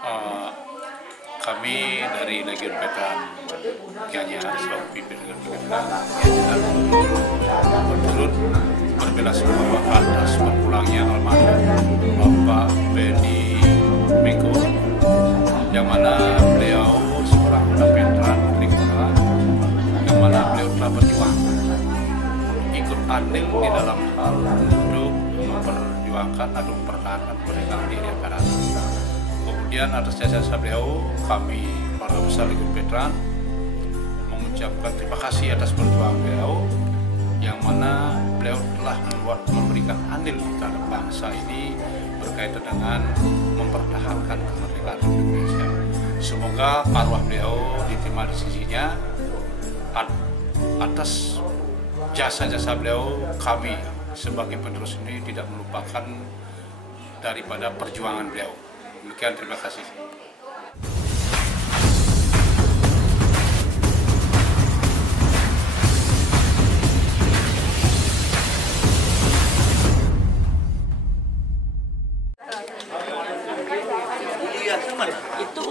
Eh, Kami dari Legiun Veteran Gianyar selaku pimpinan Veteran Gianyar berturut berbelasungkawa atas berpulangnya almarhum Bapak Benny Meko, yang mana beliau seorang veteran Trikora, yang mana beliau telah berjuang ikut andil di dalam hal untuk memperjuangkan atau mempertahankan kemerdekaan diri negara. Kemudian atas jasa beliau, kami para besar Legiun Veteran mengucapkan terima kasih atas perjuangan beliau, yang mana beliau telah memberikan andil terhadap bangsa ini berkaitan dengan mempertahankan kemerdekaan Indonesia. Semoga arwah beliau diterima di sisinya. Atas jasa-jasa beliau, kami sebagai penerus ini tidak melupakan daripada perjuangan beliau. Demikian, terima kasih. Itu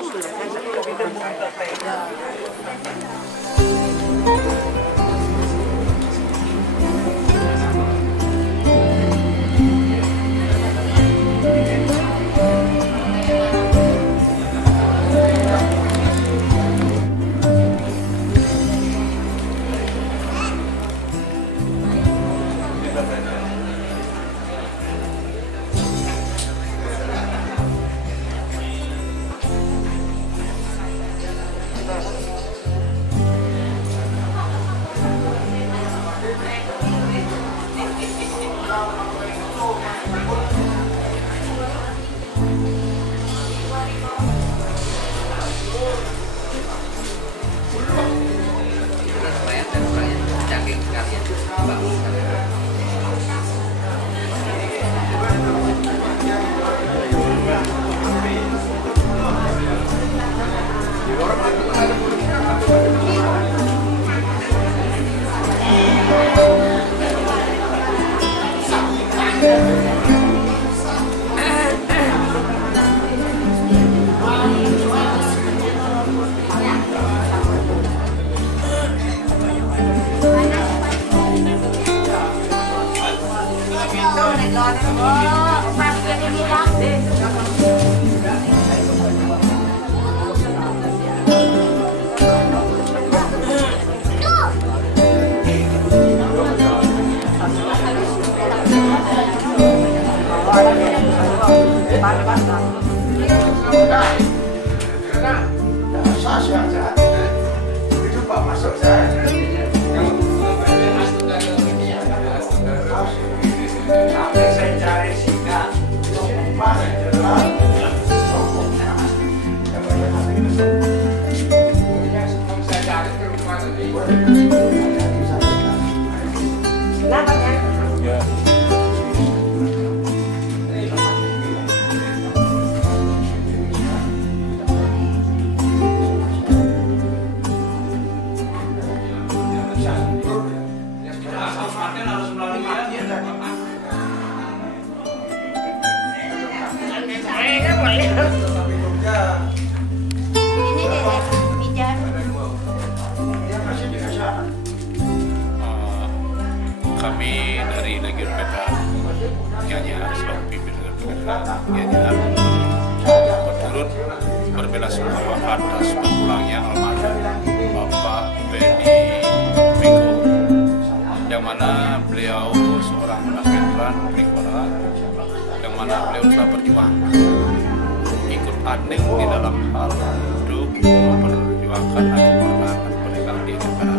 kami dari Legiun Veteran Gianyar selaku pimpinan Veteran Gianyar berturut berbelasungkawa atas berpulangnya almarhum Bapak Benny Meko, yang mana beliau seorang veteran Trikora, yang mana beliau telah berjuang ikut andil di dalam hal untuk memperjuangkan atau mempertahankan kemerdekaan diri negara.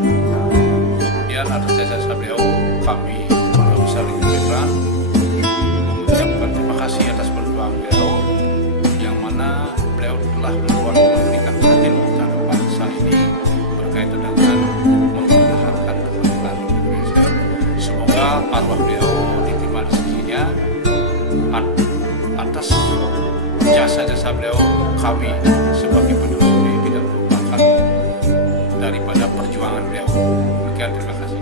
Kemudian atas jasa beliau, kami para besar Legiun Veteran mengucapkan terima kasih atas perjuangan beliau, yang mana beliau telah memberikan andil terhadap bangsa ini berkaitan dengan mempertahankan kemerdekaan Indonesia. Semoga arwah beliau diterima di sisinya. Atas jasa-jasa beliau, kami sebagai penerus ini tidak melupakan daripada perjuangan beliau. Demikian, terima kasih.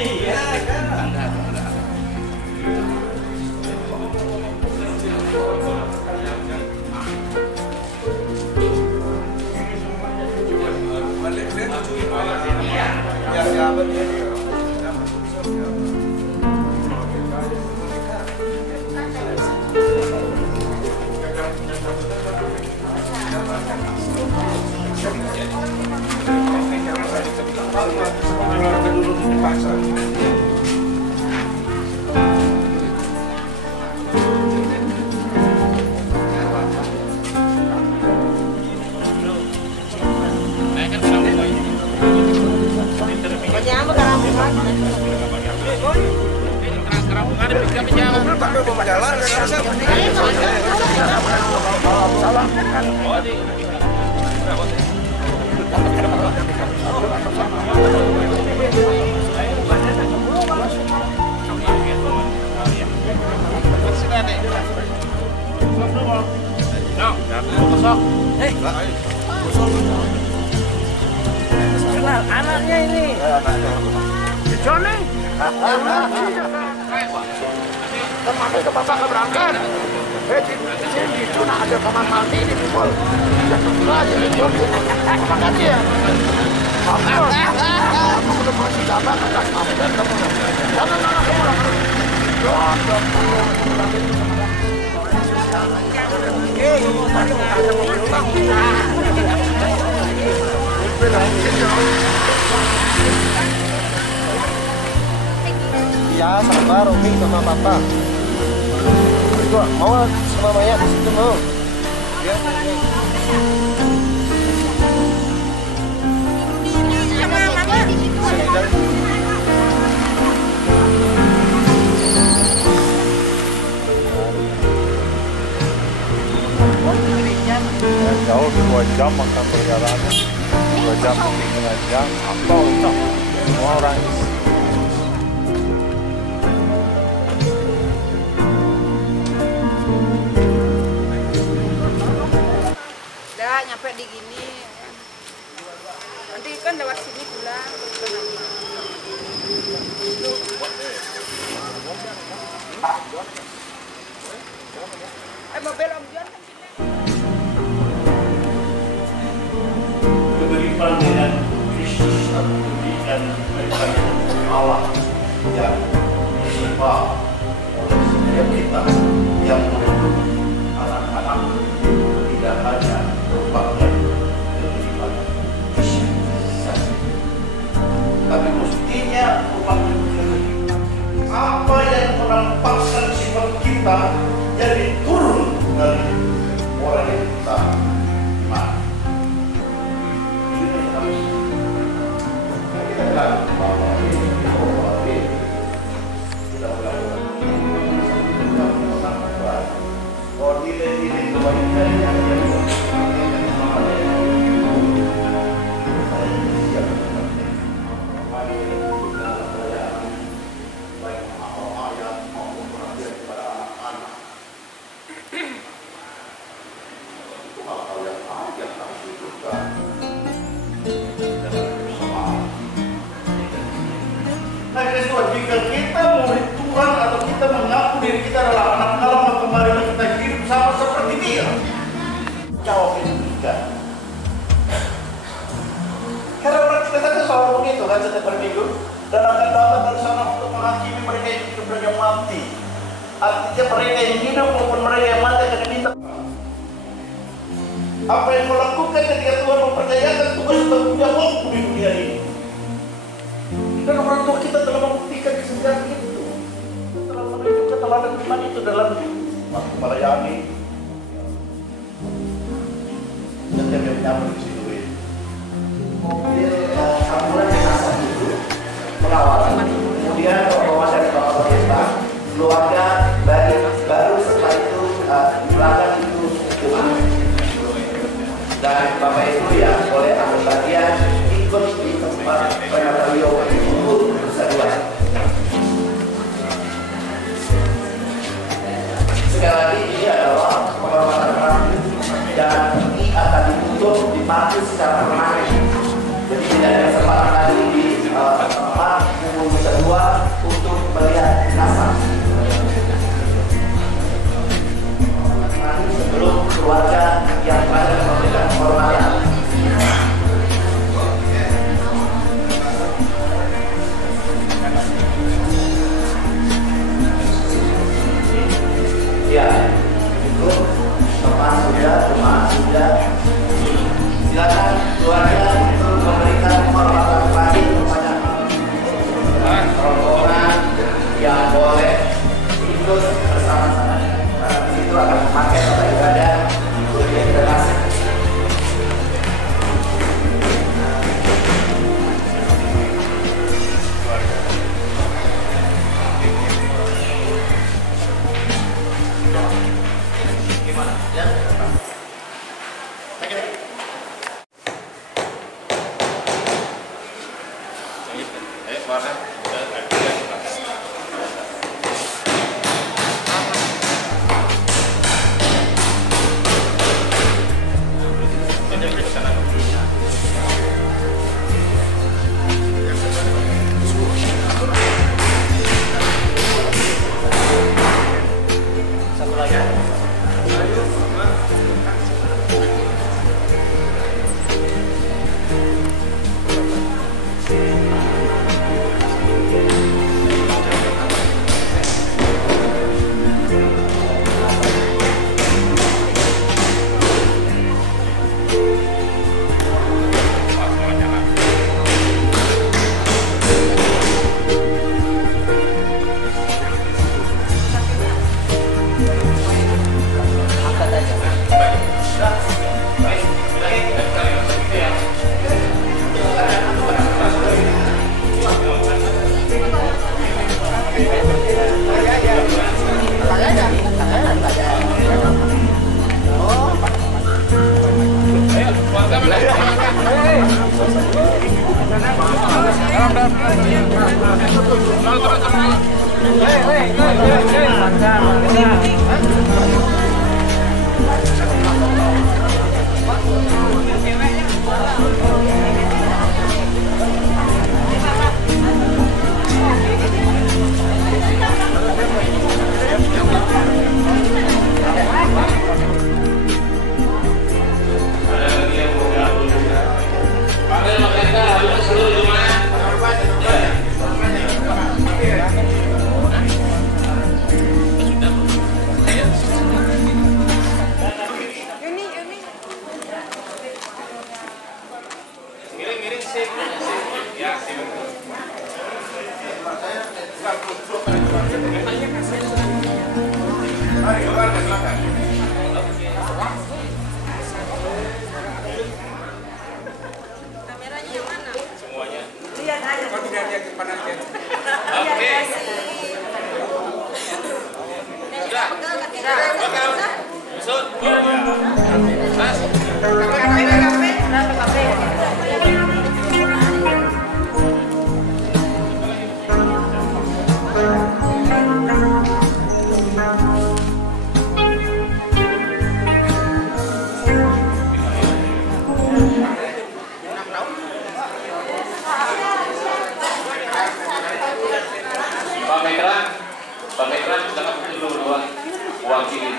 Iya kan. Kenal anaknya ini. Johnny. Kemana ke bapak ke berangkat? Di sini itu nak ada kamar mandi di Bipol. Jatuh aja di Johnny. Makan dia. Apa? Kamu udah masih dapat atas kamu dan kamu. Jangan anak kamu lah. Iya, sabar, Umi sama Papa. Juga mau sama Maya di situ mau. Ya. Sama Mama di situ. Jauh 2 jam makan perjalanan. 2 jam setengah jam. Apa untuk semua orang ini? Nyampe di gini nanti kan lewat sini pulang mobil Om John Keberikan dengan Kristus atau keberikan daripada Allah yang disembah oleh setiap kita yang mengandung anak-anak tidak hanya merupakan keberikan fisik saja, tapi mestinya merupakan kehidupan apa yang menampakkan sifat kita jadi turun dari orang yang kita iman. Ini harus kita bilang bahwa ini sudah melakukan bahwa nilai-nilai kebaikan yang jika kita murid Tuhan atau kita mengaku diri kita adalah anak Allah, maka marilah kita hidup sama seperti Dia. Jawab itu tidak. Karena orang kita kan selalu begitu kan setiap minggu dan akan datang dari sana untuk menghakimi mereka yang hidup dan yang mati. Artinya mereka yang hidup maupun mereka yang mati akan diminta. Apa yang melakukan ketika Tuhan mempercayakan tugas tanggung jawabmu di dunia ini. Dan orang tua kita telah membuktikan kesediaan itu, telah menunjukkan teladan iman itu dalam waktu melayani. Setiap yang menyambut di situ ini. Ambulan jenazah itu mengawal. Kemudian bawa dari bapak pendeta, keluarga baru setelah itu di belakang itu dan bapak itu ya oleh anggota dia ikut di tempat penata untuk kesadaran. Kameranya yang mana? Semuanya. Lihat aja. Kau tidak lihat ke depan aja. Oke. Sudah. Besok. Pak Petra, silakan berdua wakili.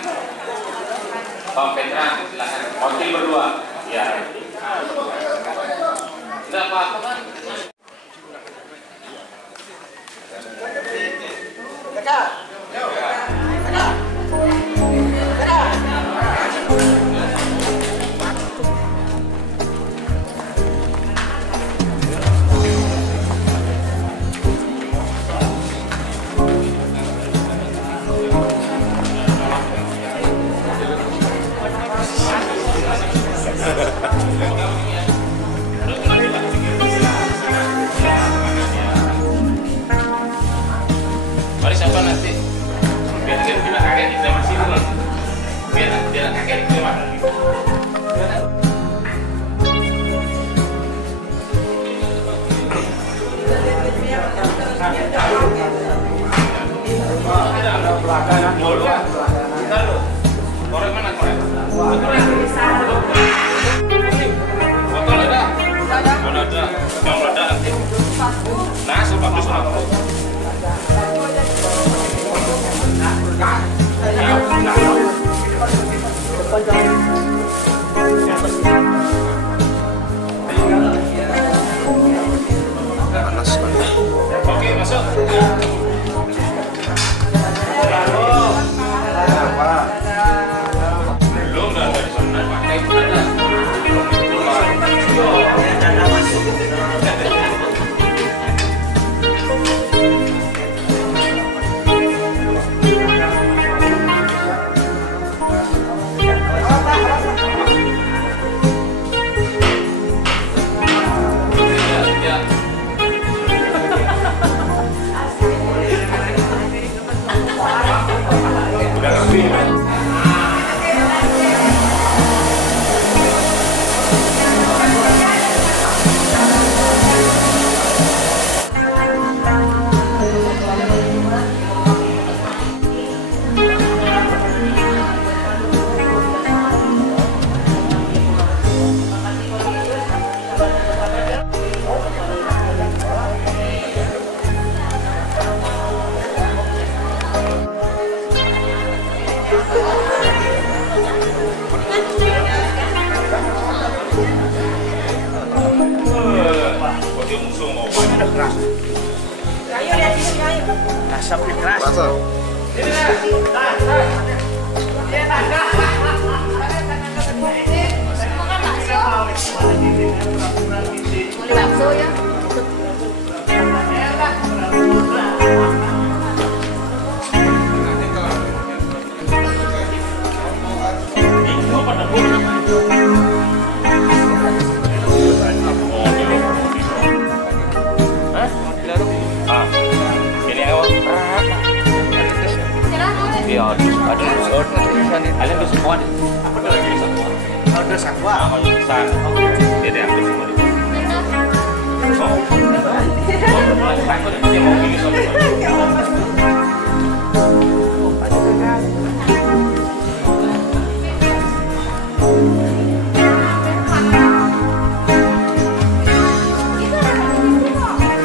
Pak Petra, silakan. Wakil berdua. Ya. Tidak apa-apa. Mari siapa nanti? Biar kakek kita masih dulu. Biar kakek kita masih. Korek mana korek? Botol ada? Ada. Mau ada nanti. Nah, sebagus apa? Oke, masuk. Belum dah dari sana pakai ada. Ayo lihat di sini ayo. Asapnya keras. Bakso ya. Kalian tuh semua nih. Apa udah lagi semua? Udah sakwa. Dia ada semua. Takut dia mau pilih soalnya.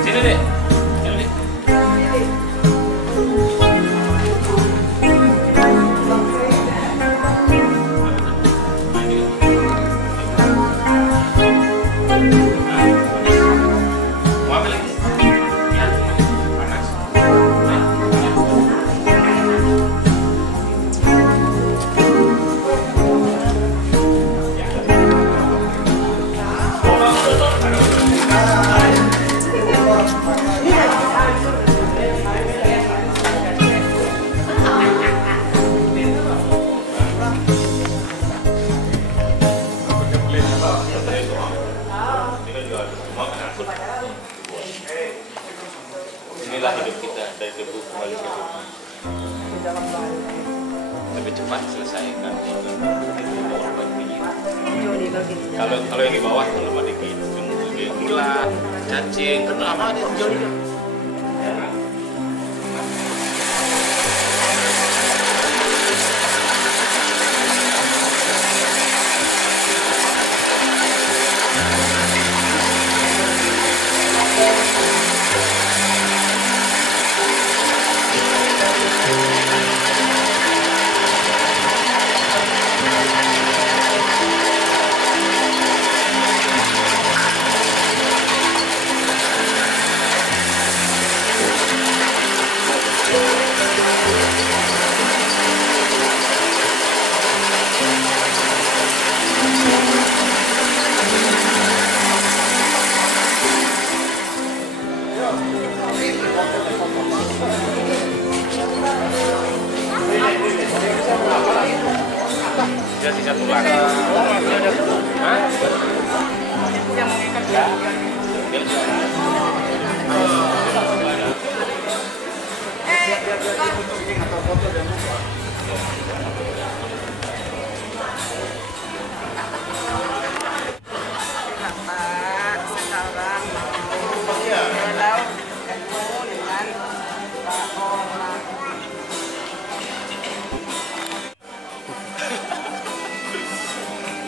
Sini deh. Sini deh. Mau ambil lagi? Ya, panas. Inilah hidup kita dari debu kembali ke debu. Lebih cepat selesaikan kalau yang di bawah kalau dikit dia ulat, cacing, kenapa dia jauh. Dia sisa tulang. Hah? Yang mengikat ya?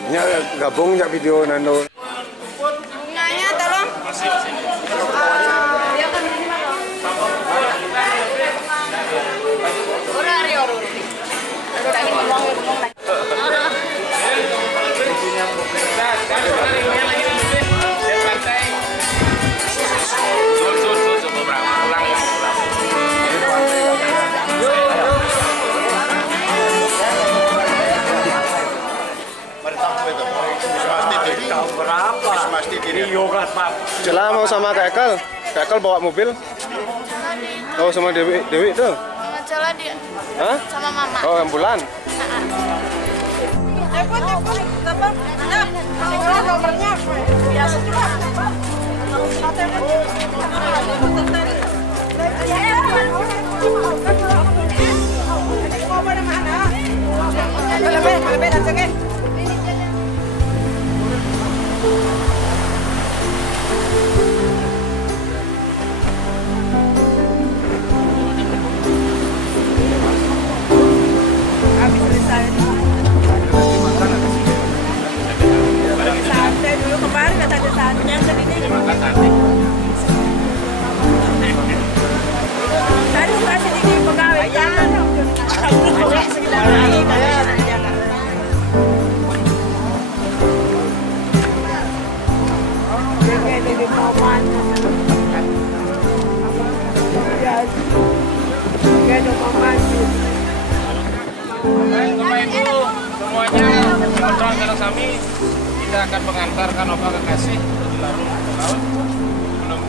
Nya gabung nya video nano. Bunganya tolong. Celah mau sama Kak Ekal. Kak Ekal bawa mobil. Oh sama Dewi tuh. Sama Cela dia. Hah? Sama mama. Oh ambulan. Telepon, telepon. Nah, kalau nomornya biasa juga. Mau mana? Lebih datangin. Santai dulu kemarin kata ada santai yang sedini. Tadi kasih ini pegawai jangan. Sekitar lagi kalian jangan. Kayak di momen. Kayak di momen. Baik, Bapak Ibu, semuanya Kontrol Galang Sami kita akan mengantarkan Opa Kekasih di laut belum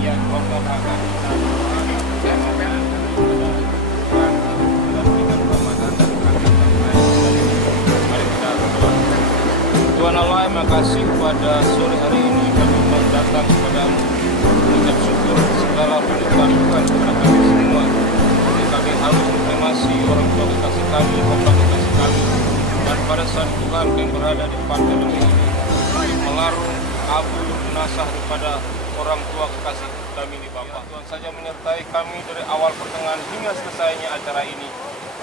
yang Opa akan saya sampaikan Tuhan Allah, terima kasih pada sore hari ini kami datang kepadamu mengucap syukur segala perlimpahan Tuhan kepada kami semua. Kami harus berterima orang tua kekasih kami, bapak kekasih kami, dan pada saat Tuhan yang berada di pantai ini melarung abu jenazah daripada orang tua kekasih kami di Bapa. Tuhan saja menyertai kami dari awal pertengahan hingga selesainya acara ini.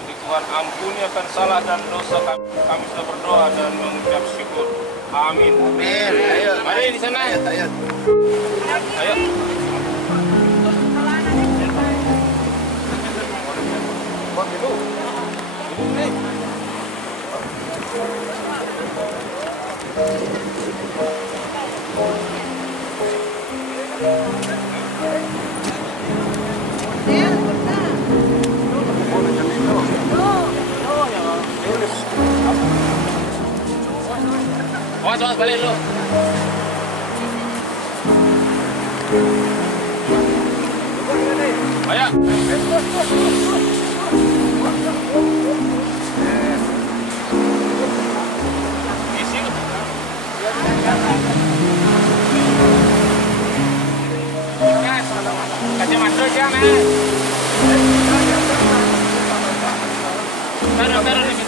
Jadi Tuhan ampuni akan salah dan dosa kami. Kami sudah berdoa dan mengucap syukur. Amin. Amin. Ayo. Mari di sana. Ayo. Ayo. Awas, balik lu. Ayo. Isi. Kasih masuk ya, Mas. Taruh di sini.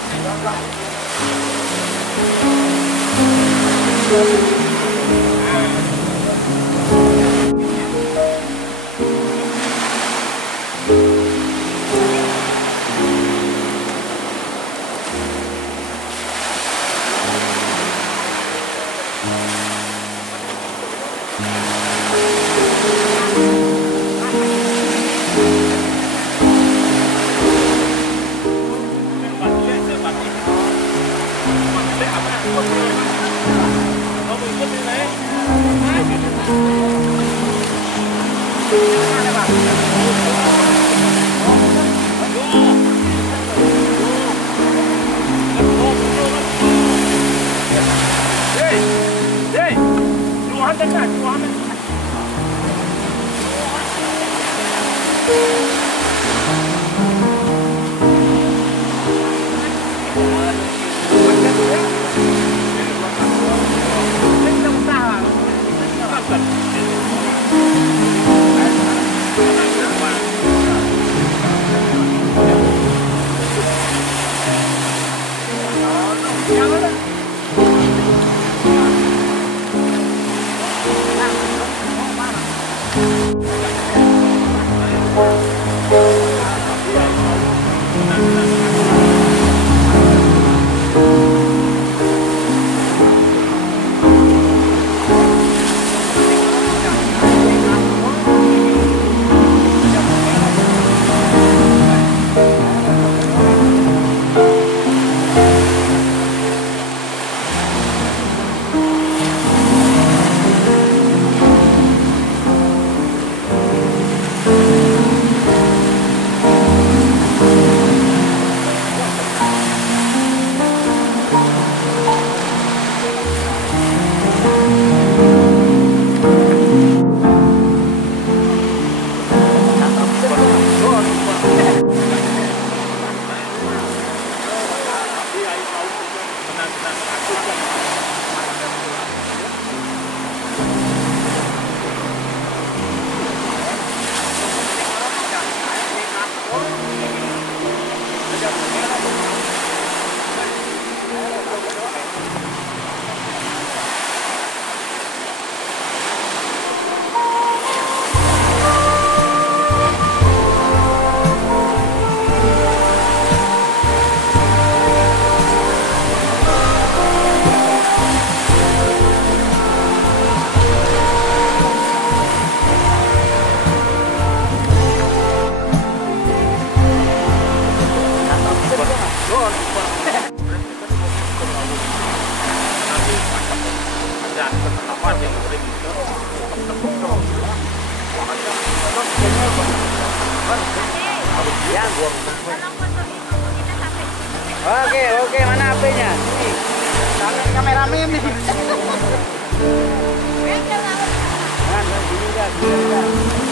Oke, mana HP-nya? Kameramen nih. Nah, gini enggak?